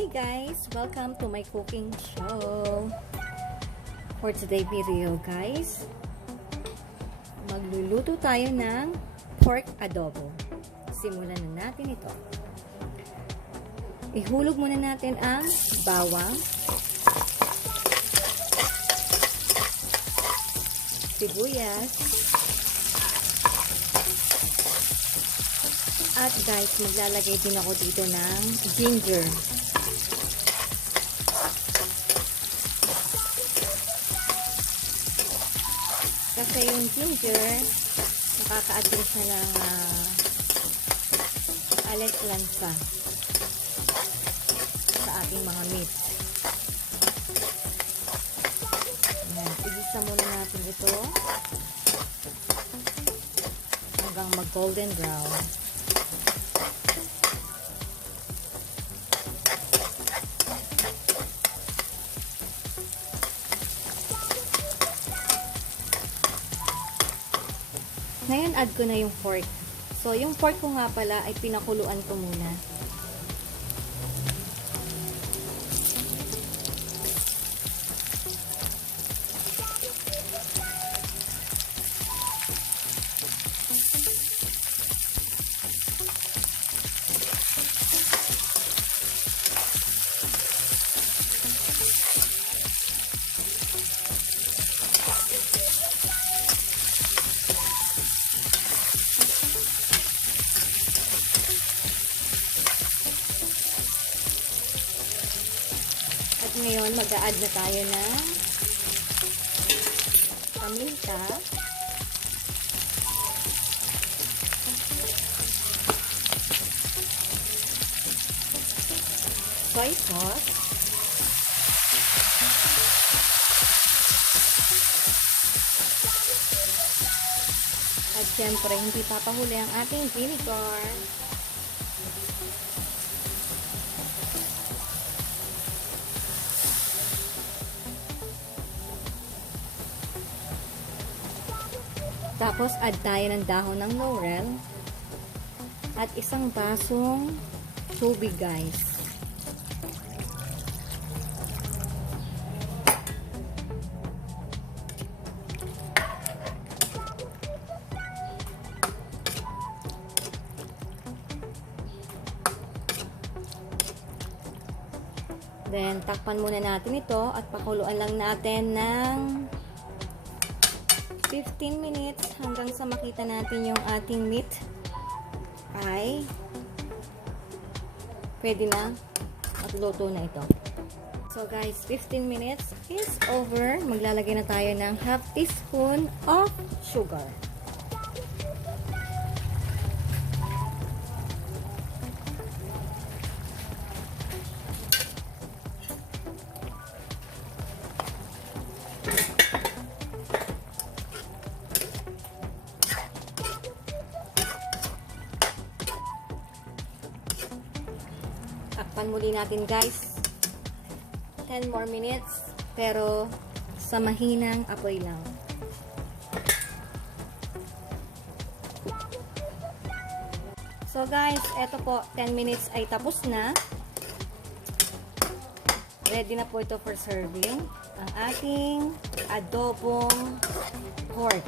Hey guys! Welcome to my cooking show! For today video guys, magluluto tayo ng pork adobo. Simulan na natin ito. Ihulog muna natin ang bawang, sibuyas, at guys, maglalagay din ako dito ng ginger. Kasi yung ginger, nakaka-add siya ng uh, alet sa ating mga meat. Ayan, igisa muna natin ito hanggang mag-golden brown. Ngayon, add ko na yung pork. So, yung pork ko nga pala ay pinakuluan ko muna. Ngayon, mag-a-add na tayo ng paminta. Soy sauce. At syempre, hindi papahuli ang ating vinegar. Tapos, add tayo ng dahon ng laurel. At isang basong tubig, guys. Then, takpan muna natin ito at pakuluan lang natin ng 15 minutes hanggang sa makita natin yung ating meat ay pwede na magluto na ito. So guys, 15 minutes is over. Maglalagay na tayo ng half teaspoon of sugar. Takpan muli natin guys. 10 more minutes. Pero sa mahinang apoy lang. So guys, eto po, 10 minutes ay tapos na. Ready na po ito for serving. Ang ating adobong pork.